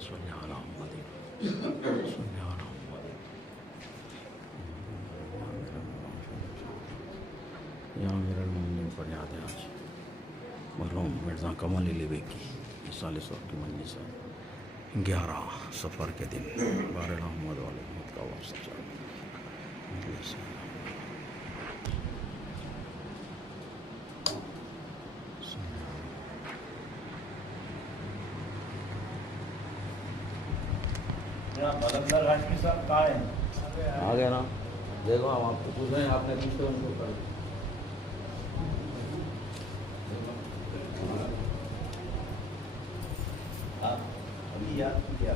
صل على محمد صل على محمد या अमीर المؤمنين फरियाद है आज मरहूम मिर्ज़ा कमल अली बेग की साल की मंजिल से 11 सफ़र के दिन 12 अहमद वाले मत का वास्ता बलंदर हाशमी साहब कहाँ हैं? आ गए ना। देखो हम आपको पूछ रहे हैं, आपने पूछते उनको कर अभी याद किया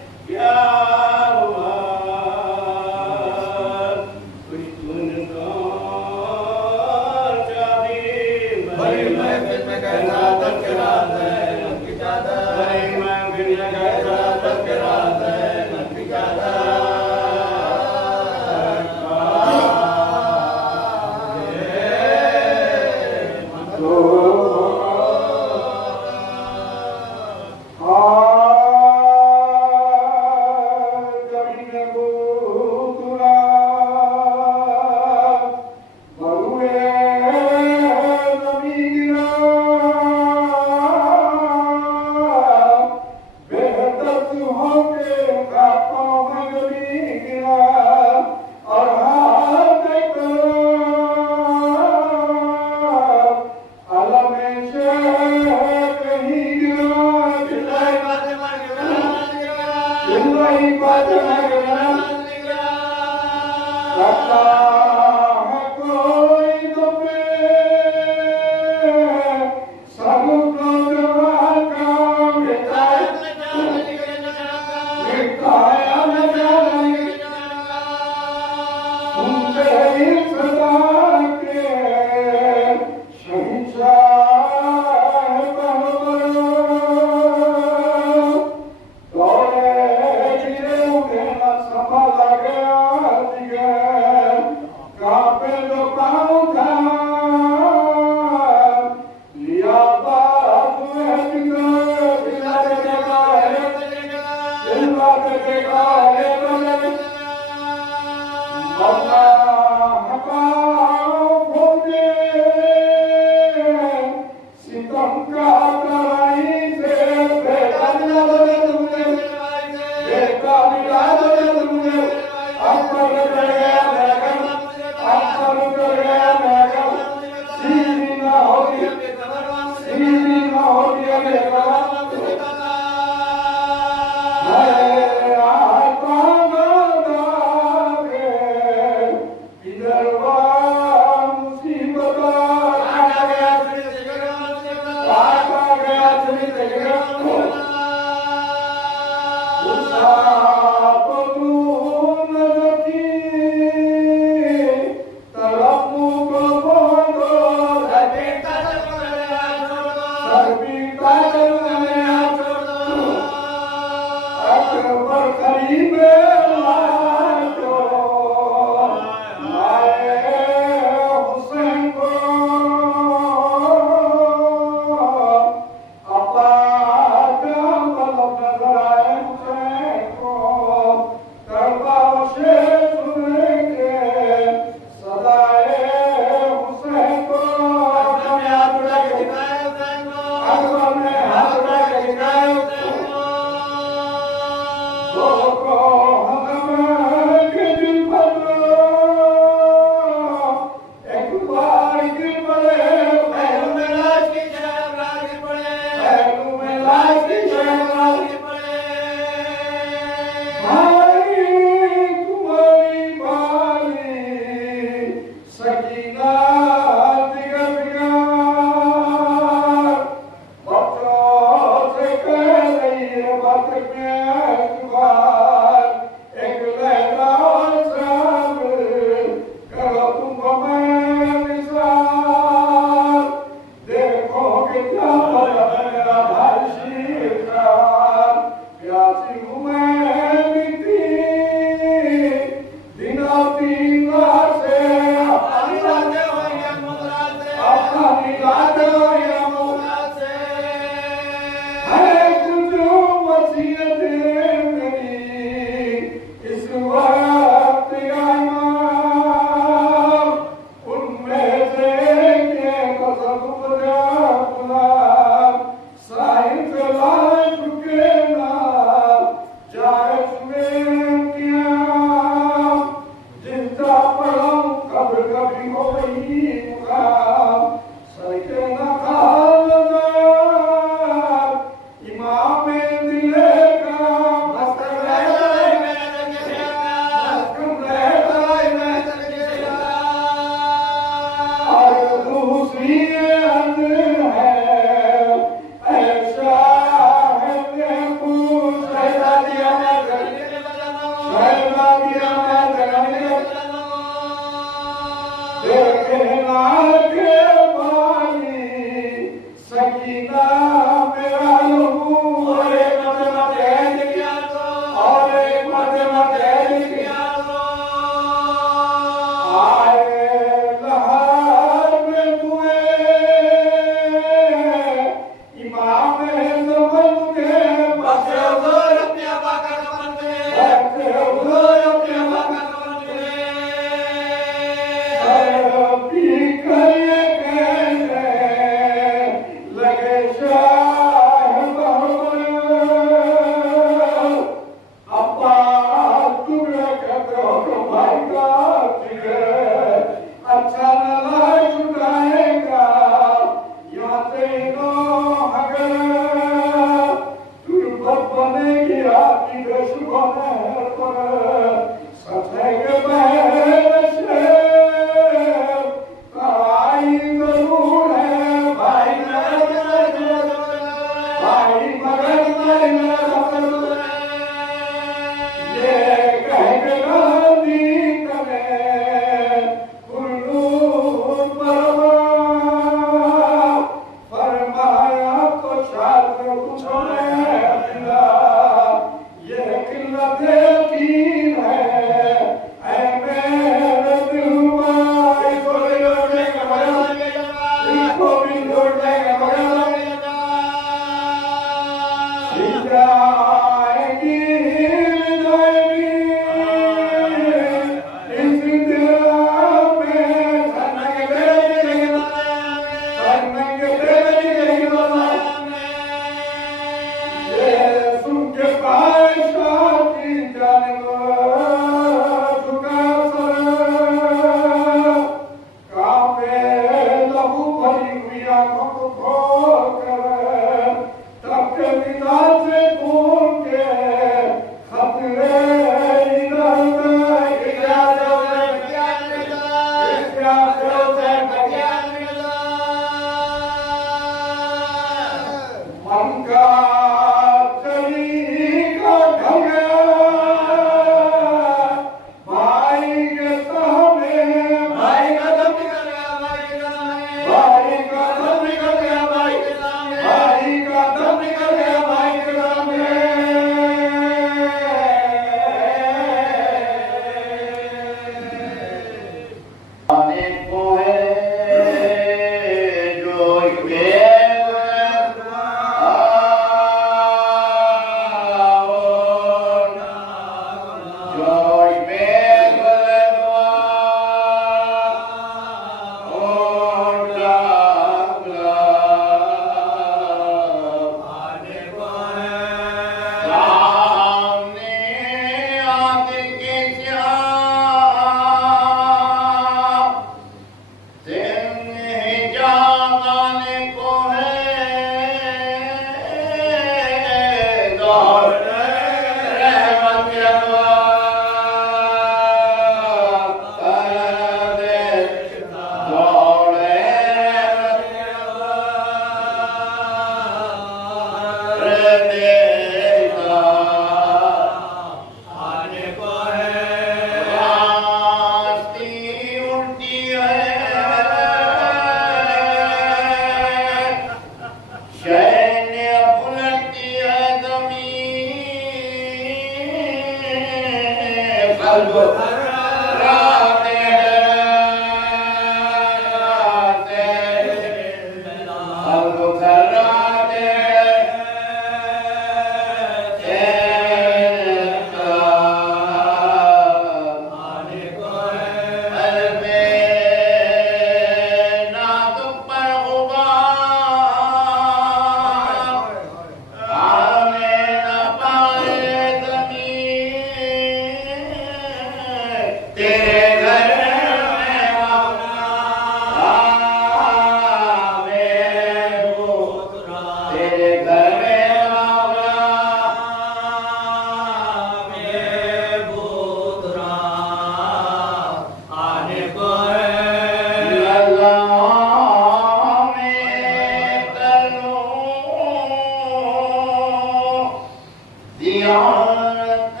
जियारत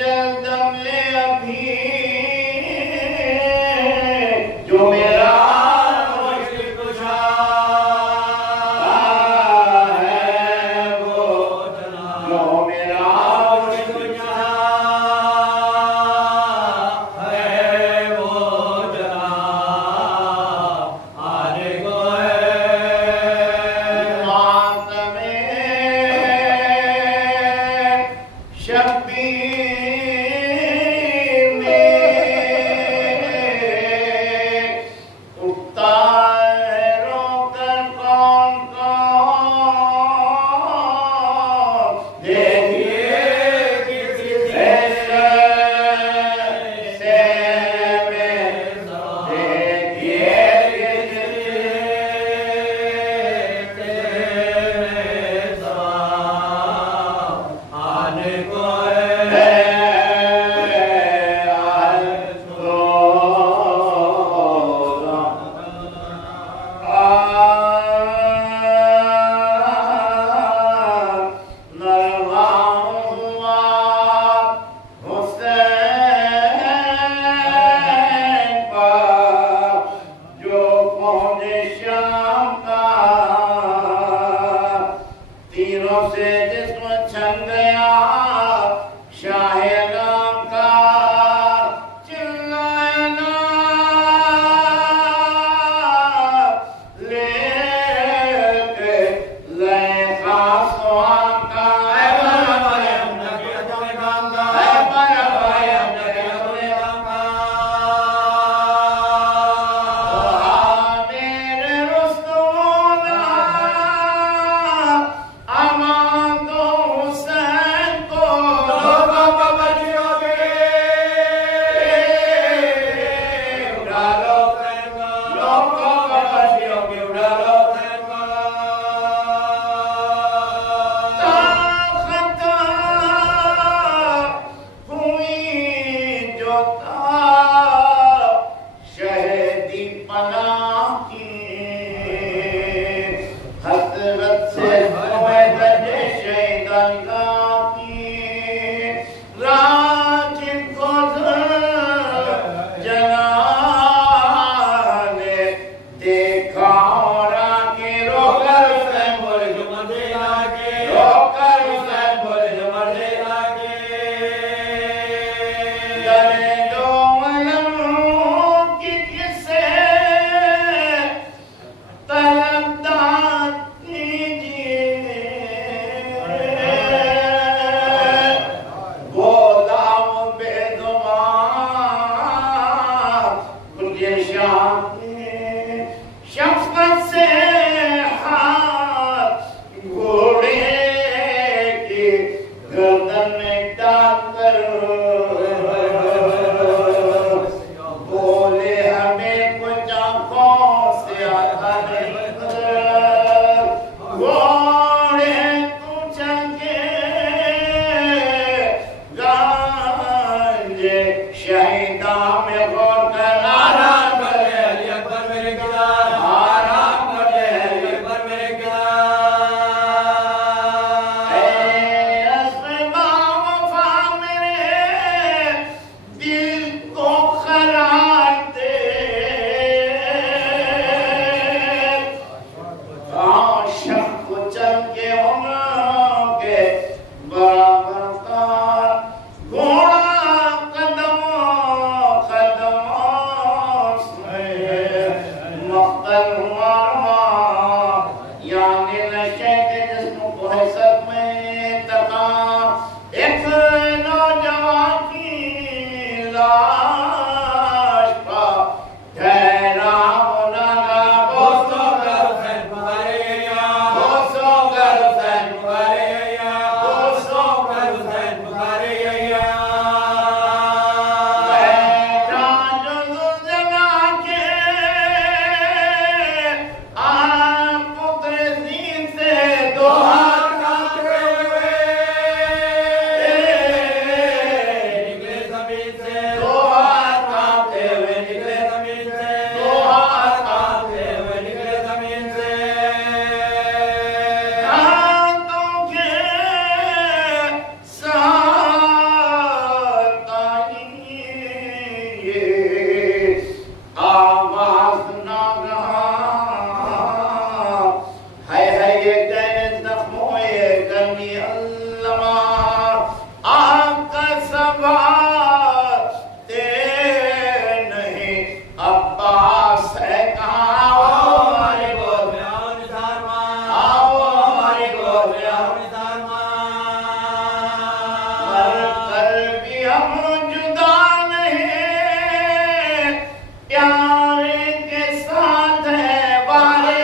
जल्दम ले अभी जो मेरा से जिस्म छन गया शाहे नाम का चिल्लाना लेके ले खासवां का से ये तेरे जख्मों ये गर्मी अल्लामा आका सबा ते नहीं अब्बास है कहाँ आओ हमारे गोद में आओ निधारमा आओ हमारे गोद में आओ निधारमा मर कर भी हम जुदा नहीं प्यार के साथ है बारे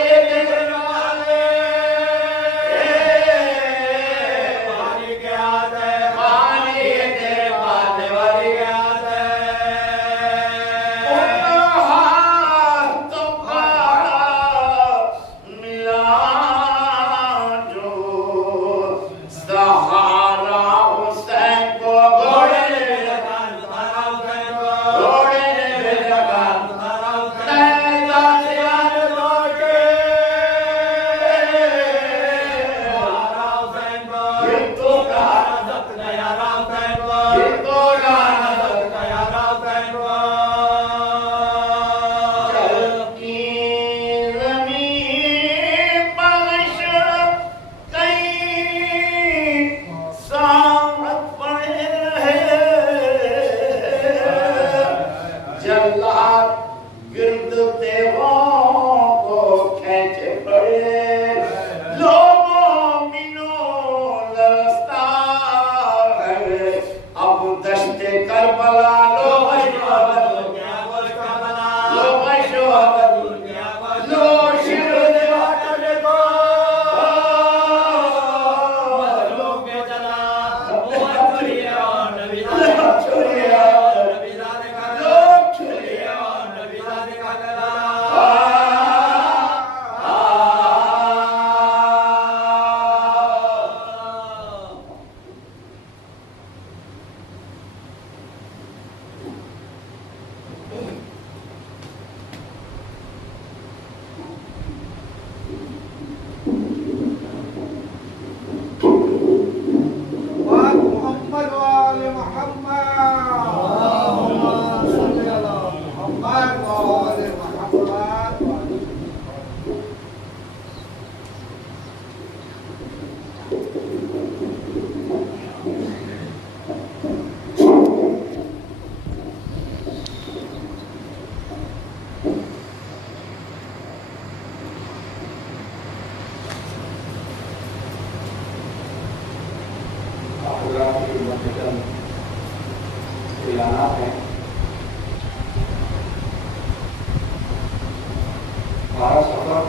हमारा सफर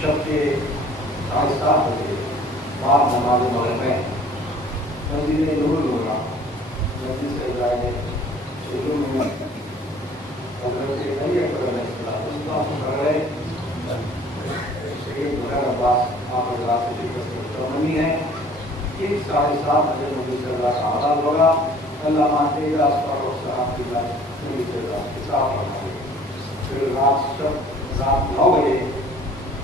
शब के 7:30 बजे बाद नमाज मगरिब में मस्जिद नूर होगा मस्जिद से जाए शुरू में हज़रत अली अकबर अलैहिस्सलाम उसका कर रहे शेख ज़ुबैर अब्बास आप हज़रात से तमन्नी है कि 7:30 बजे मस्जिद से का आगाज़ होगा। अल्लाह मानते रास्ता और साहब की बात नहीं से हिसाब रखा फिर रात 9 बजे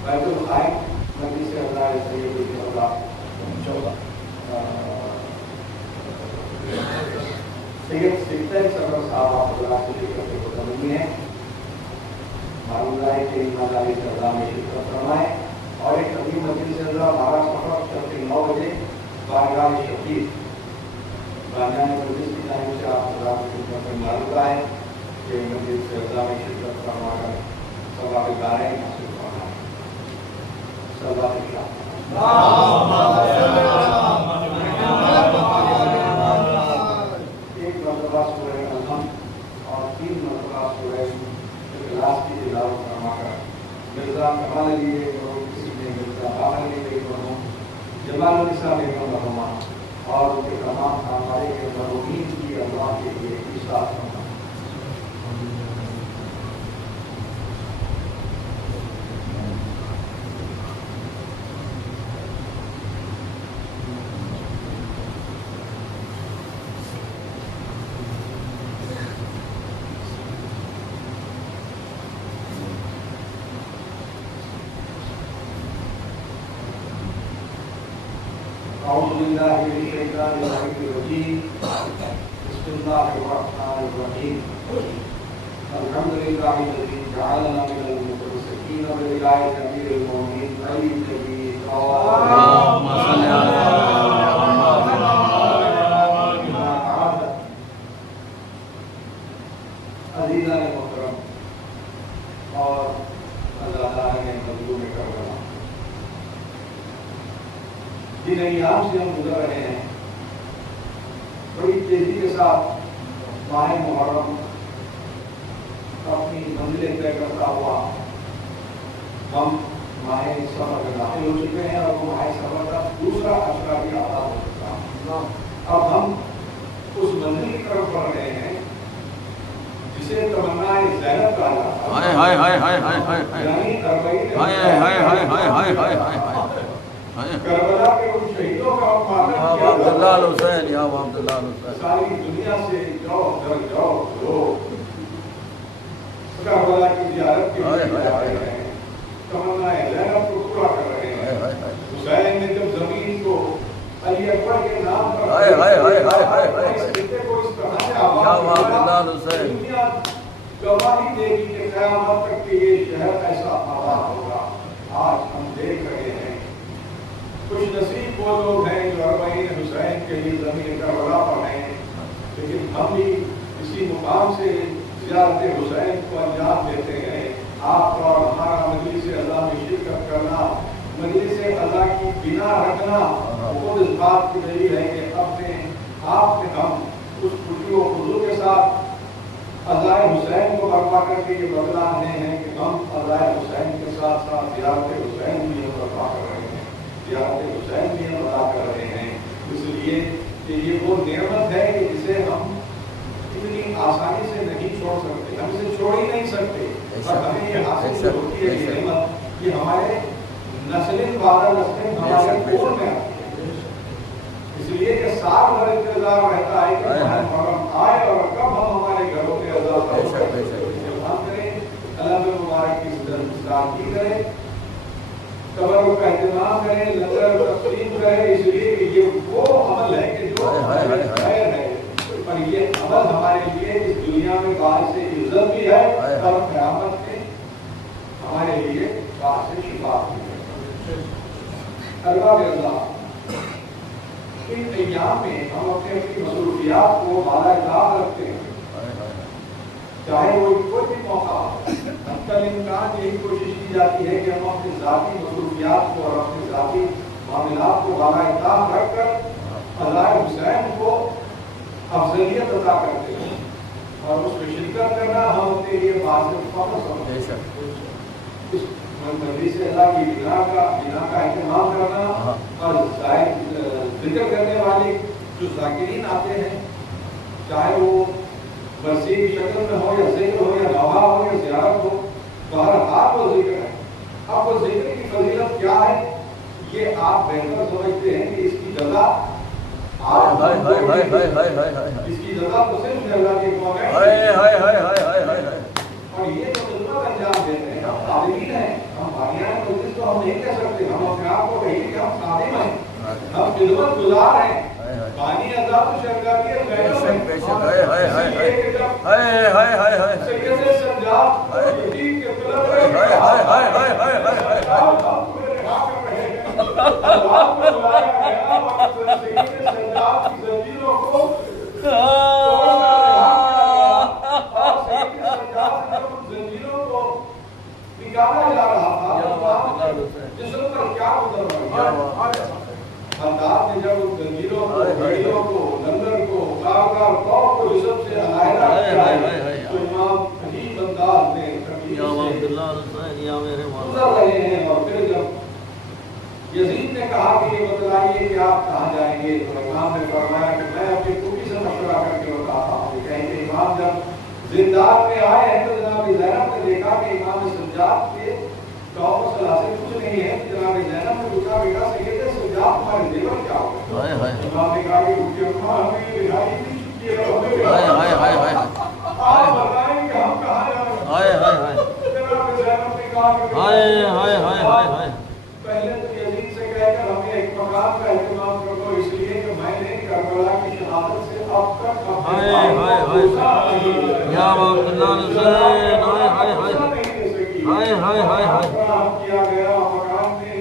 बैतुल खाइम नबी से हज़रत सैयद सिकंदर सरवर साहब हज़रात से लेकर के तमन्नी है मालूम है कि ईमानदारी से अल्लाह में शिरकत फरमाए और एक कभी मस्जिद से हमारा सफर शब 9 बजे बारगाह शकीर बारगाह मस्जिद की जानिब से आप हज़रात की खिदमत में मालूम है कि मस्जिद से अल्लाह में शिरकत फरमाकर सवाब गाने हासिल करना सल्लल्लाहु एक मरतबा सूरह अज़म और 3 मरतबा सूरह इखलास की तिलावत फरमाकर मिर्ज़ा कमाल अली किसी ने मिर्ज़ा बाबर अली जमालुन्निसा बेगम रहमा और उनके तमाम खानवाले के मरहूमीन की अल्लाह के लिए इशाअत फरमाया। أعوذ بالله من الشيطان الرجيم بسم الله الرحمن الرحيم الحمد لله الذي جعلنا من المتمسكين विलायत अमीरुल मोमिनीन अली नबी अल्लाहुम्मा सल्ली अला अज़ीज़ा ने मुहतरम और अल्लाह ताला ने मजबूर करबला जिन अय्याम से हम गुजर रहे हैं बड़ी तेजी के साथ माह मुहर्रम अपनी मंजिलें तय करता हुआ हम माह सफर में दाखिल हो चुके हैं और वो माह सफर का दूसरा अशरा भी आता हो चुका है। अब हम उस मंजिल की तरफ बढ़ रहे हैं जिसे तमन्नाए ज़ैनब कहा जाता है। हाय हाय हाय हाय हाय हाय हाय यानी अरबईन हाय हाय हाय हाय हाय हाय हाय हाय करबला के उन शहीदों का मातम या किया अब्दुल्लाह हुसैन या अब्दुल्लाह हुसैन सारी दुनिया से जाओ घर जाओ लोग करबला की ज़ियारत के लिए जा रहे हैं, तमन्नाए ज़ैनब को पूरा कर रहे हैं। हुसैन ने जब ज़मीन को अली अकबर के नाम पर हाय हाय हाय हाय हाय हाय इस खित्ते को इस तरह से या आबाद किया, अब्दुल्लाह हुसैन दुनिया गवाही देगी कि क़यामत तक के ये शहर ऐसा आबाद होगा। आज हम देख रहे हैं कुछ नसीब वो लोग हैं जो अरबईन हुसैन के लिए ज़मीन करबला पर हैं, लेकिन हम भी इसी मुकाम से ज़ियारत हुसैन को अंजाम देते हैं। आपका और हमारा मजलिस अल्लाह में शिरकत करना, मजलिस अल्लाह की बिना रखना खुद इस बात की दलील है कि अपने आप में हम उस खुशी व खुजू के साथ अज़ाए हुसैन को बर्पा करके ये बदला रहे हैं कि हम अज़ाए हुसैन के साथ साथ ज़ियारत हुसैन भी हम बर्पा कर रहे हैं, ज़ियारत हुसैन भी हम अदा कर रहे हैं। इसलिए कि ये वो नेमत है कि जिसे हम इतनी आसानी से नहीं छोड़ सकते, हम इसे छोड़ ही नहीं सकते, और हमें ये हासिल होती है ये नेमत, ये हमारे नस्लें वादा नस्लें हमारे पूर्व में आती है। इसलिए कि साल भर इंतजार रहता है कि हमारे मुहर्रम आए और कब हम हमारे घरों के अज़ा करें। अल्लाह में मुबारक की सादगी करें, तबरुक का एहतमाम करें, लंगर तस्लीम करें। इसलिए कि ये वो अमल है कि जो खैर है, पर ये अमल हमारे लिए इस दुनिया में बाहर से इज्जत भी है और क़यामत में हमारे लिए बाहर से शिफा भी है। अल्लाह इन अय्याम में हम अपने अपनी मसरूफियात को बाला-ए-ताक़त रखते हैं, चाहे वो कोई भी मौका हो। अक्सर इम्कान यही कोशिश की जाती है कि हम अपनी ज़ाती मसरूफियात को और अपने ज़ाती मामलात को बाला-ए-ताक़त रखकर अज़ाए हुसैन को अफजलियत अता करते हैं और उसमें शिरकत करना हम अपने लिए वाजिब फ़र्ज़ समझते हैं। इस मजलिस अल्लाह की बिना का एहतमाम करना और जिक्र करने वाले जो ज़ाकिरीन आते हैं, चाहे वो बरसी की शक्ल में हो या ज़िक्र हो या नवा हो या ज़ियारत हो, बहरहाल वो ज़िक्र है। अब वो ज़िक्र की फजीलत क्या है ये आप बेहतर समझते हैं कि इसकी जज़ा इसकी जज़ा तो सिर्फ अल्लाह के हुक्म है। और ये जो खिदमत अंजाम देते हैं, हम खादिमीन हैं, हम भाइयां हैं, तो हम नहीं कह सकते, हम अपने आप को कहेंगे कि हम खादिम हैं, हम खिदमत गुजार हैं। पानी आजाद शरगारी है, बेशक सैयद सज्जाद यही के तलब अल्लाह को बुलाया गया और सैयद सज्जाद की जंजीरों को जंजीरों को निकाला जा रहा था। जिसम पर क्या गुजर रहा है, अल्लाह ने जब उन जंजीरों को, घड़ियों को, लंगर को, कारगर कौम को जिसम से अलग किया तो इमाम अजीब अंदाज में गुजर रहे हैं। और फिर जब यजीद ने कहा कि ये बतलाइए कि आप कहाँ जाएंगे, तो इमाम ने फरमाया कि मैं अपनी कुकी से मशवरा करके बताता हूँ। कहेंगे इमाम जब जिंदान में आए हैं तो जनाब ज़ैनब ने देखा कि इमाम सज्जाद के कौम सलासिल कुछ नहीं है। जनाब ज़ैनब ने पूछा बेटा सैयद सज्जाद तुम्हारे जेवर क्या हो गए? इमाम ने कहा कि उनकी अम्मा हमें ये दिखाई नहीं चुकी है, आप बताएं कि हम कहाँ जा रहे हैं। जनाब ज़ैनब ने कहा कि पहले तो यजीद से कहकर हमें एक मकाम का एहतमाम कर दो, इसलिए कि मैंने करबला की शहादत से अब तक हाय हाय हाय हाय फराहम किया गया, मकान में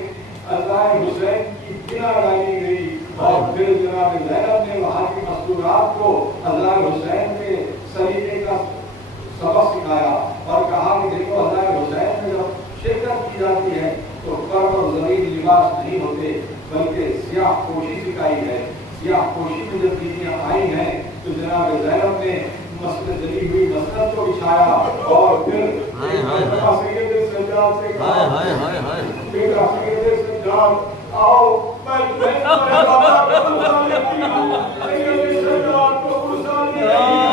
अल्लाह हुसैन की बिना डाली गई और फिर जनाब ज़ैनब ने वहाँ की मस्तूरात को अल्लाह हुसैन के सलीके का सबक सिखाया और कहा कि देखो अल्लाह हुसैन में जब शिरकत की जाती है तो कर्म और ज़मीन लिबास नहीं होते बल्कि सियाह पोशी सिखाई है। सियाह पोशी में जब बीवियाँ आई हैं तो जनाब ज़ैनब ने मस्जिद जली हुई मसनद को बिछाया और फिर सैयद सज्जाद से कहा सैयद सज्जाद आओ मैं सैयद सज्जाद को कुर्सा दे रही है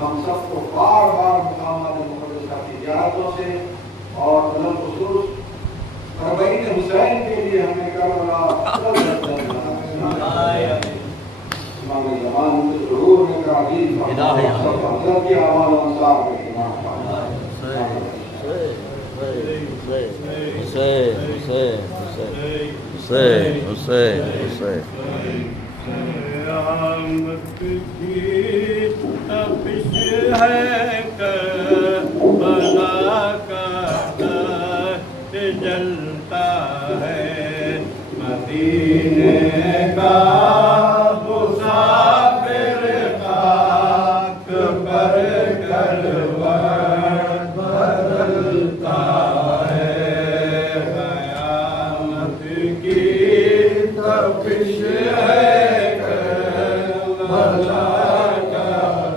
हम सबको बार बार मुक़द्दस की ज़ियारतों से और खुसूस परवरीन हुसैन के लिए हमें करबला इमाम ज़मान के ज़रूर में ताज़ीम हज़रत की आवाज़ अंसार में क़यामत की तपिश है करबला का दर जलता मदीने का मुसाफिर खाक पर करवट बदलता है। क़यामत की तपिश है भला का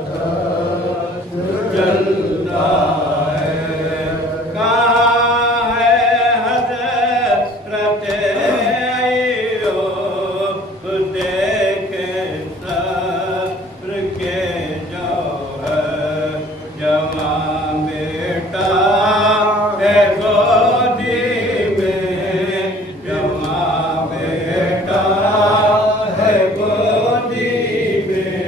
दस्त जलता है। कहाँ है हज़रत अय्यूब देखे सब्र के जौहर। जवां बेटा है गोदी में, जवां बेटा है गोदी में,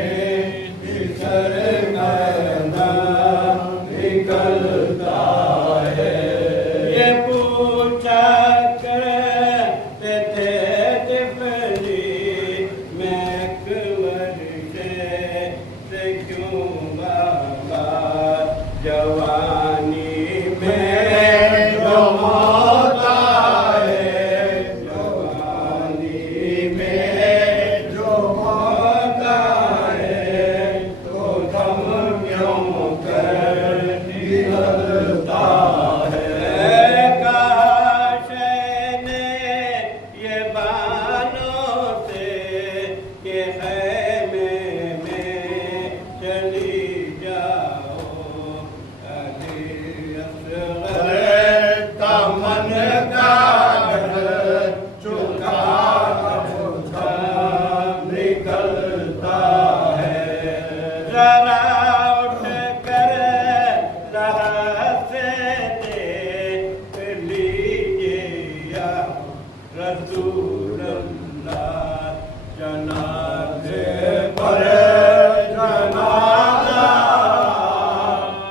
बिसर करना निकलता है। ये पूछा करते थे तिफली मैं अकबर से क्यों बाबा, जवानी में जो मौत आए, जवानी में जो मौत आए, तो थम क्यों कर निकलता है। काश ने ये बानों से ये ख़ैमे में चली जाओ। अली असग़र का मन का चुका चुका निकलता है। जरा उठ कर रहसे देख लीजिए या रसूल अल्लाह, जनाज़े पर जनाज़ा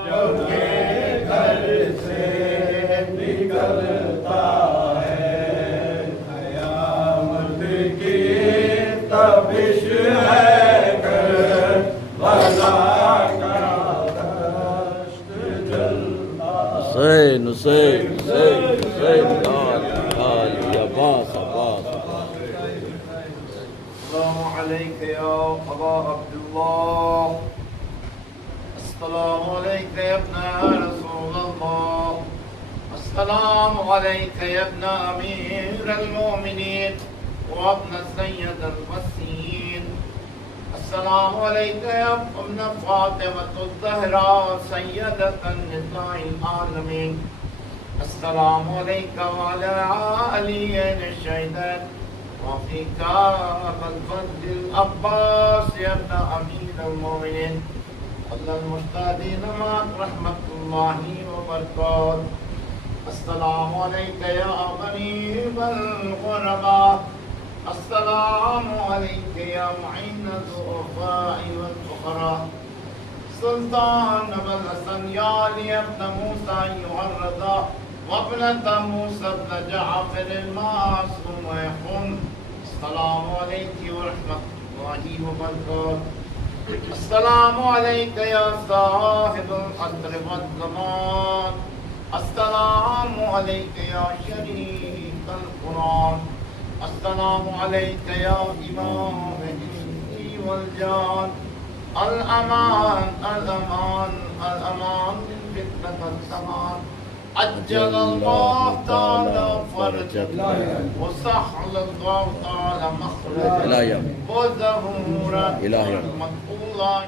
जोके घर से निकलता है। क़यामत की तपिश है भला का दस्त जलता। हुसैन हुसैन हुसैन हुसैन आली अब्बास अब्बास। السلام عليك يا أبا عبد الله. السلام عليك يا ابن رسول الله. السلام عليك يا ابن أمير المؤمنين وابن السيد الوسيم. السلام عليك يا ابن فاطمة الزهراء سيدة النساء العالمين. السلام عليك وعلى علي الشهيدين وفيك الفضل العباس يا ابن أمير المؤمنين. الله المجتهدين معك رحمة الله وبركاته. السلام عليك يا غريب الغرباء. السلام عليك يا معين الضعفاء والفقراء. سلطان أبا الحسن يا علي ابن موسى أيها الرضا وابنة موسى ابن جعفر المعصوم ويقوم. السلام عليك ورحمة الله وبركاته. السلام عليك يا صاحب القدر والزمان. السلام عليك يا شريك القرآن. السلام عليك يا إمام الإنس والجان. الأمان الأمان الأمان من فتنة الزمان. عجل الله تعالى فرجك وسهل الله تعالى مخرجك إلى يوم وزهورا إلى يوم رحمة الله